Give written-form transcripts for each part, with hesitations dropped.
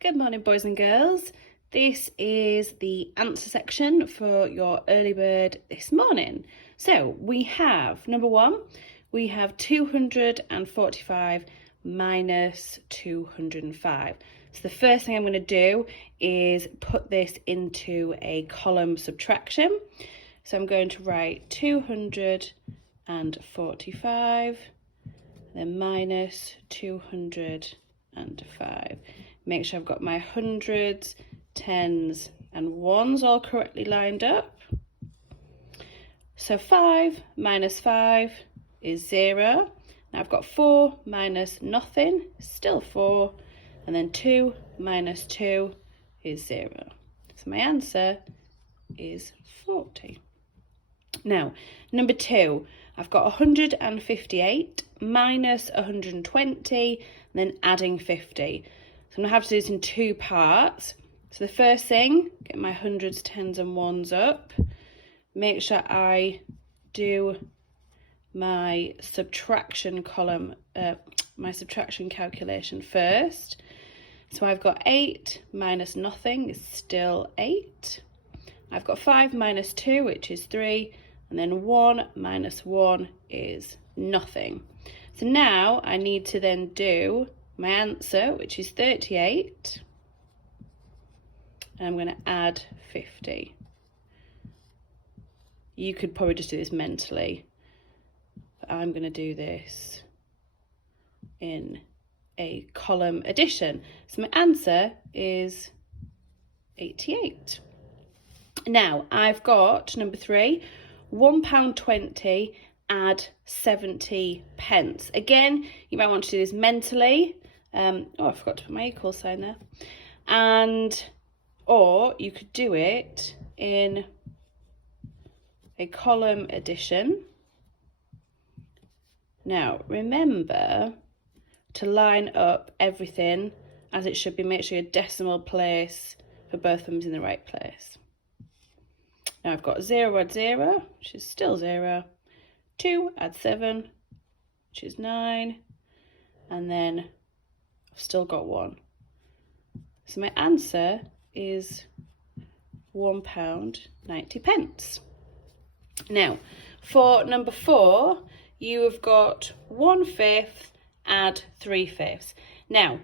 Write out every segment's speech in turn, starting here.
Good morning, boys and girls. This is the answer section for your early bird this morning. So we have, number one, we have 245 minus 205. So the first thing I'm going to do is put this into a column subtraction. So I'm going to write 245, then minus 205. Make sure I've got my hundreds, tens and ones all correctly lined up. So 5 minus 5 is 0. Now I've got 4 minus nothing, still 4. And then 2 minus 2 is 0. So my answer is 40. Now, number 2, I've got 158 minus 120, and then adding 50. So I'm going to have to do this in two parts. So the first thing, get my hundreds, tens and ones up. Make sure I do my subtraction column, my subtraction calculation first. So I've got 8 minus nothing is still 8. I've got 5 minus 2, which is 3. And then 1 minus 1 is nothing. So now I need to then do my answer, which is 38. And I'm going to add 50. You could probably just do this mentally, but I'm going to do this in a column addition. So my answer is 88. Now I've got number 3, £1.20 add 70 pence. Again, you might want to do this mentally. I forgot to put my equal sign there. Or you could do it in a column addition. Now, remember to line up everything as it should be. Make sure your decimal place for both of them is in the right place. Now I've got 0 add 0, which is still 0. 2 add 7, which is 9. And then I've still got 1. So my answer is £1.90. Now, for number 4, you have got 1/5 add 3/5. Now,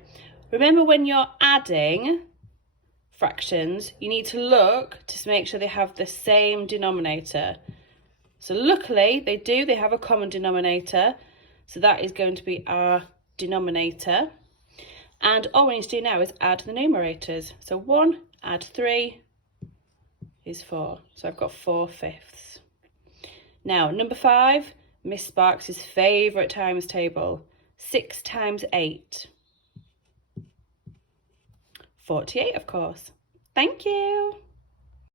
remember when you're adding fractions, you need to look to make sure they have the same denominator. So luckily they do, they have a common denominator. So that is going to be our denominator. And all we need to do now is add the numerators. So 1 add 3 is 4. So I've got 4/5. Now, number 5, Miss Sparks' favourite times table. 6 times 8. 48, of course. Thank you.